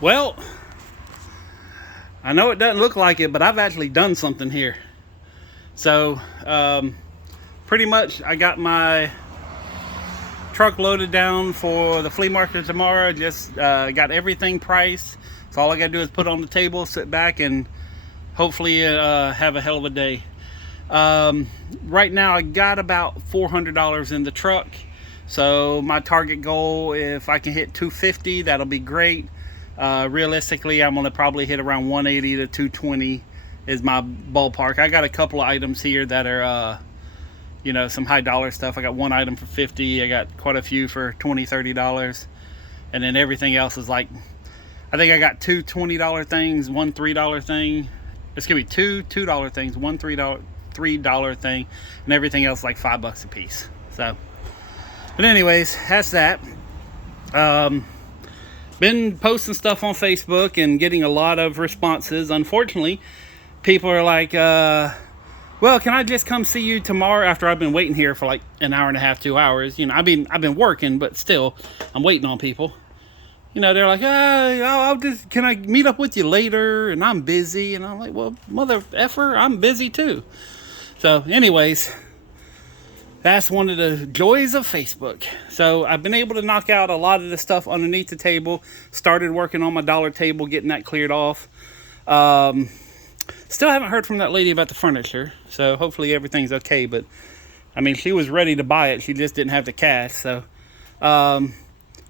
Well, I know it doesn't look like it, but I've actually done something here. So, pretty much I got my truck loaded down for the flea market tomorrow. Just got everything priced. So all I got to do is put it on the table, sit back, and hopefully have a hell of a day. Right now I got about $400 in the truck. So my target goal, if I can hit 250, that'll be great. Realistically, I'm gonna probably hit around 180 to 220 is my ballpark. I got a couple of items here that are some high dollar stuff. I got one item for 50. I got quite a few for 20, $30, and then everything else is like, I think I got two $20 things, one $3 thing. It's gonna be two $2 things, one $3 thing, and everything else like $5 a piece. So, but anyways, that's that. Been posting stuff on Facebook and getting a lot of responses. Unfortunately, people are like, well, can I just come see you tomorrow after I've been waiting here for like an hour and a half, 2 hours? I've been working, but still, I'm waiting on people. They're like, can I meet up with you later? And I'm busy. And I'm like, well, mother effer, I'm busy too. So anyways, that's one of the joys of Facebook. So I've been able to knock out a lot of the stuff underneath the table. Started working on my dollar table, getting that cleared off. Still haven't heard from that lady about the furniture. So hopefully everything's okay. But I mean, she was ready to buy it. She just didn't have the cash. So,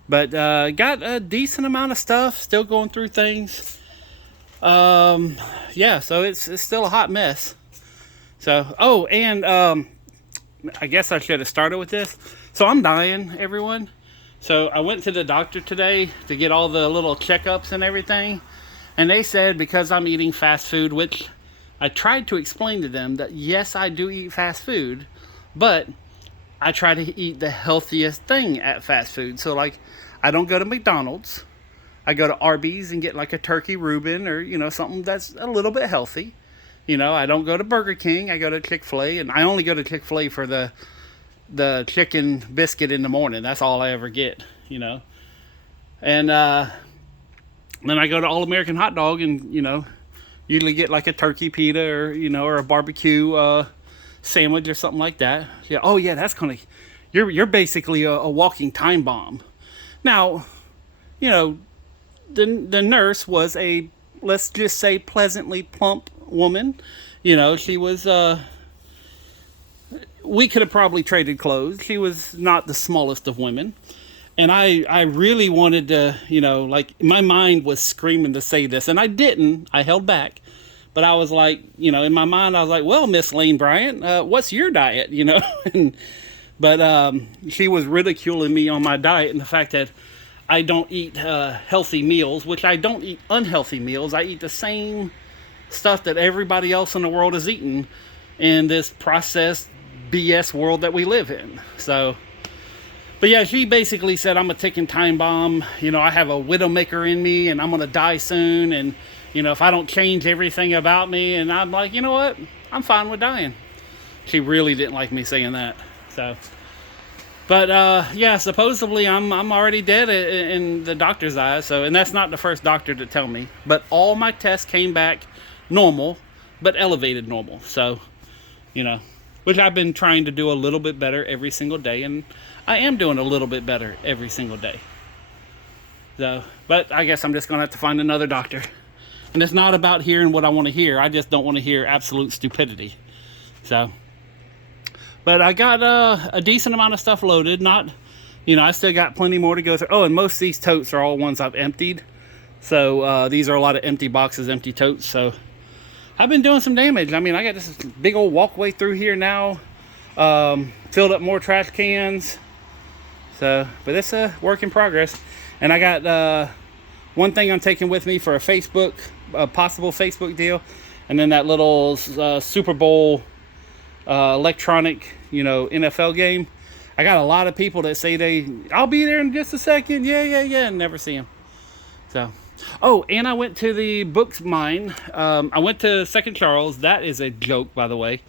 but got a decent amount of stuff. Still going through things. Yeah, so it's still a hot mess. So, I guess I should have started with this. So I'm dying, everyone. So I went to the doctor today to get all the little checkups and everything. And they said because I'm eating fast food, which I tried to explain to them that yes, I do eat fast food, but I try to eat the healthiest thing at fast food. So like, I don't go to McDonald's. I go to Arby's and get like a turkey Reuben or, something that's a little bit healthy. I don't go to Burger King. I go to Chick-fil-A, and I only go to Chick-fil-A for the chicken biscuit in the morning. That's all I ever get, And then I go to All American Hot Dog and, usually get like a turkey pita or a barbecue sandwich or something like that. Yeah. Oh yeah, you're basically a walking time bomb. Now, the nurse was a, let's just say, pleasantly plump woman. She was, we could have probably traded clothes. She was not the smallest of women. And I really wanted to, like my mind was screaming to say this, and I didn't. I held back. But I was like, in my mind, I was like, well, Miss Lane Bryant, what's your diet? But she was ridiculing me on my diet and the fact that I don't eat healthy meals, which I don't eat unhealthy meals. I eat the same stuff that everybody else in the world is eating in this processed BS world that we live in. So, but yeah, she basically said I'm a ticking time bomb. I have a widowmaker in me and I'm going to die soon. And, if I don't change everything about me, and I'm like, you know what? I'm fine with dying. She really didn't like me saying that. So, but yeah, supposedly I'm already dead in the doctor's eyes. So, and that's not the first doctor to tell me. But all my tests came back normal, but elevated normal. So, which I've been trying to do a little bit better every single day, and I am doing a little bit better every single day. So, but I guess I'm just gonna have to find another doctor. And it's not about hearing what I want to hear. I just don't want to hear absolute stupidity. So, but I got a decent amount of stuff loaded. Not, I still got plenty more to go through. Oh, and most of these totes are all ones I've emptied. So these are a lot of empty boxes, empty totes. So I've been doing some damage. I mean, I got this big old walkway through here now. Filled up more trash cans. So, but it's a work in progress. And I got one thing I'm taking with me for a possible Facebook deal. And then that little Super Bowl electronic, NFL game. I got a lot of people that say I'll be there in just a second. Yeah, and never see them. So, oh, and I went to the books mine. I went to Second Charles. That is a joke, by the way.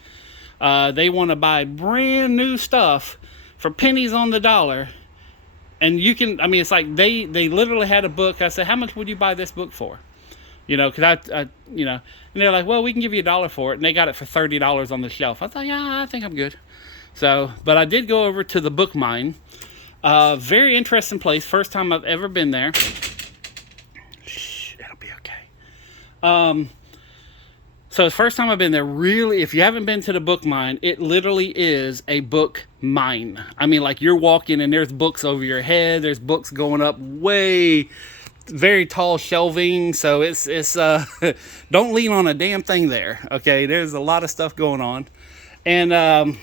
They want to buy brand new stuff for pennies on the dollar. And you can, I mean, it's like they literally had a book. I said, how much would you buy this book for? Because and they're like, well, we can give you $1 for it. And they got it for $30 on the shelf. I thought, yeah, I think I'm good. So, but I did go over to the Book Mine. Very interesting place. First time I've ever been there. Shh, it'll be okay. So the first time I've been there, really, if you haven't been to the Book Mine, it literally is a book mine. I mean, like you're walking and there's books over your head. There's books going up way, very tall shelving. So it's don't lean on a damn thing there. Okay, there's a lot of stuff going on. And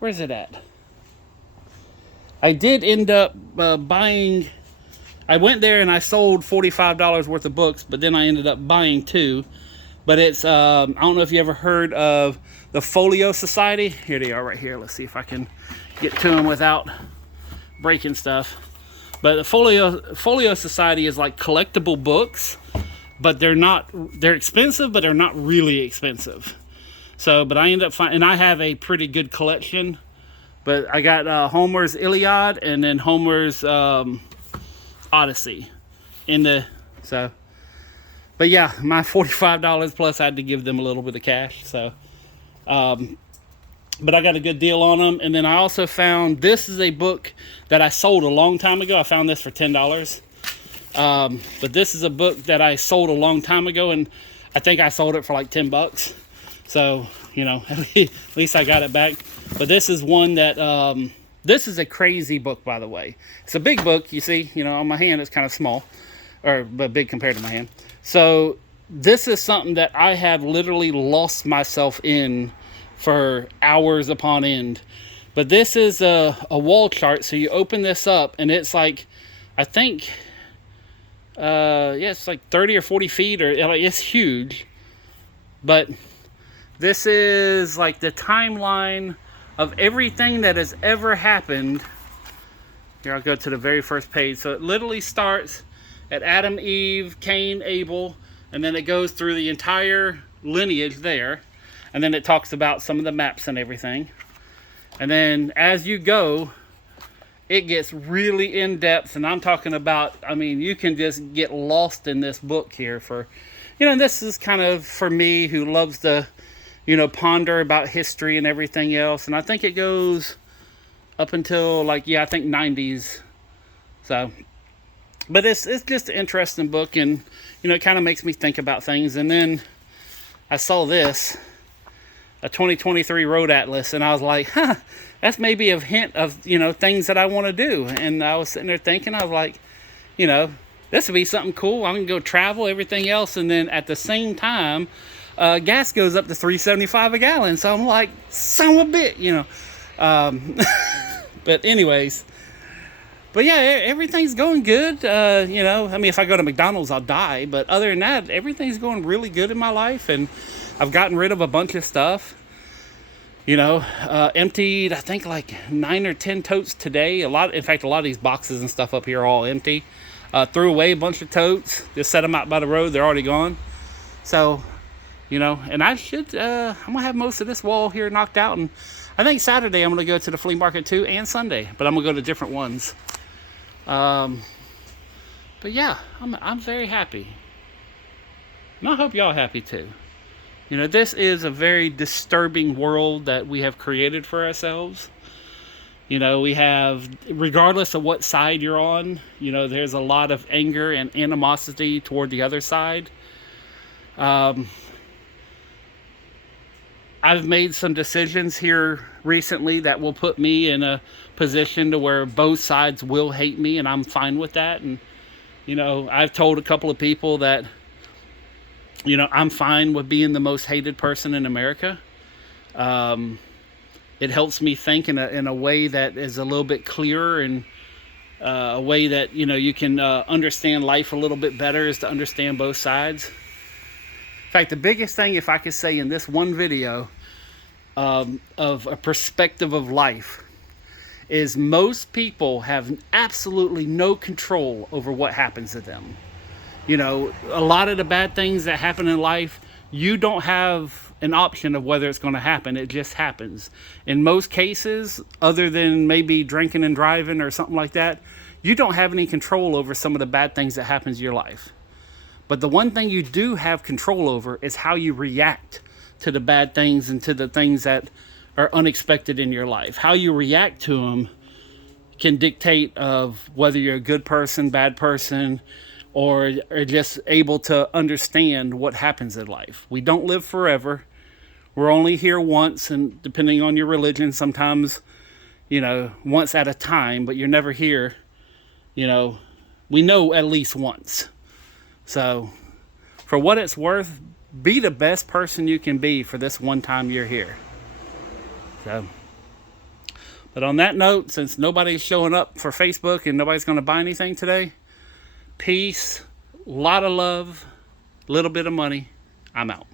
where's it at? I did end up buying. I went there and I sold $45 worth of books, but then I ended up buying 2. But it's, I don't know if you ever heard of the Folio Society. Here they are right here. Let's see if I can get to them without breaking stuff. But the Folio Society is like collectible books, but they're expensive, but they're not really expensive. So, but I end up finding, and I have a pretty good collection. But I got Homer's Iliad and then Homer's Odyssey in the, so. But yeah, my $45 plus I had to give them a little bit of cash. So, but I got a good deal on them. And then I also found, this is a book that I sold a long time ago. I found this for $10. But this is a book that I sold a long time ago, and I think I sold it for like $10. So, at least I got it back. But this is one that, this is a crazy book, by the way. It's a big book, you see, on my hand it's kind of small, but big compared to my hand. So this is something that I have literally lost myself in for hours upon end. But this is a wall chart. So you open this up and it's like, I think, it's like 30 or 40 feet, or it's huge. But this is like the timeline of everything that has ever happened. Here, I'll go to the very first page. So it literally starts at Adam, Eve, Cain, Abel, and then it goes through the entire lineage there. And then it talks about some of the maps and everything. And then as you go, it gets really in depth. And I'm talking about, I mean, you can just get lost in this book here for, and this is kind of for me who loves to, ponder about history and everything else. And I think it goes up until I think 90s. So, but it's just an interesting book, and it kind of makes me think about things. And then I saw this, a 2023 road atlas, and I was like, that's maybe a hint of things that I want to do. And I was sitting there thinking, I was like, this would be something cool. I can go travel, everything else, and then at the same time, gas goes up to $3.75 a gallon. So I'm like, son of a bit, But anyways. But yeah, everything's going good. I mean, if I go to McDonald's, I'll die. But other than that, everything's going really good in my life. And I've gotten rid of a bunch of stuff. Emptied, I think, like 9 or 10 totes today. In fact, a lot of these boxes and stuff up here are all empty. Threw away a bunch of totes. Just set them out by the road. They're already gone. So, and I should, I'm going to have most of this wall here knocked out. And I think Saturday I'm going to go to the flea market too, and Sunday. But I'm going to go to different ones. But yeah, I'm very happy. And I hope y'all happy too. This is a very disturbing world that we have created for ourselves. We have, regardless of what side you're on, there's a lot of anger and animosity toward the other side. I've made some decisions here recently that will put me in a position to where both sides will hate me, and I'm fine with that. And, I've told a couple of people that, I'm fine with being the most hated person in America. It helps me think in a way that is a little bit clearer, and a way that, you can understand life a little bit better, is to understand both sides. In fact, the biggest thing, if I could say in this one video, of a perspective of life, is most people have absolutely no control over what happens to them. A lot of the bad things that happen in life, You don't have an option of whether it's going to happen. It just happens. In most cases, other than maybe drinking and driving or something like that, you don't have any control over some of the bad things that happens in your life. But the one thing you do have control over is how you react to the bad things and to the things that are unexpected in your life. How you react to them can dictate of whether you're a good person, bad person, or are just able to understand what happens in life. We don't live forever. We're only here once, and depending on your religion, sometimes, once at a time, but you're never here, we know at least once. So, for what it's worth, be the best person you can be for this one time you're here. So, but on that note, since nobody's showing up for Facebook and nobody's going to buy anything today, peace, a lot of love, a little bit of money. I'm out.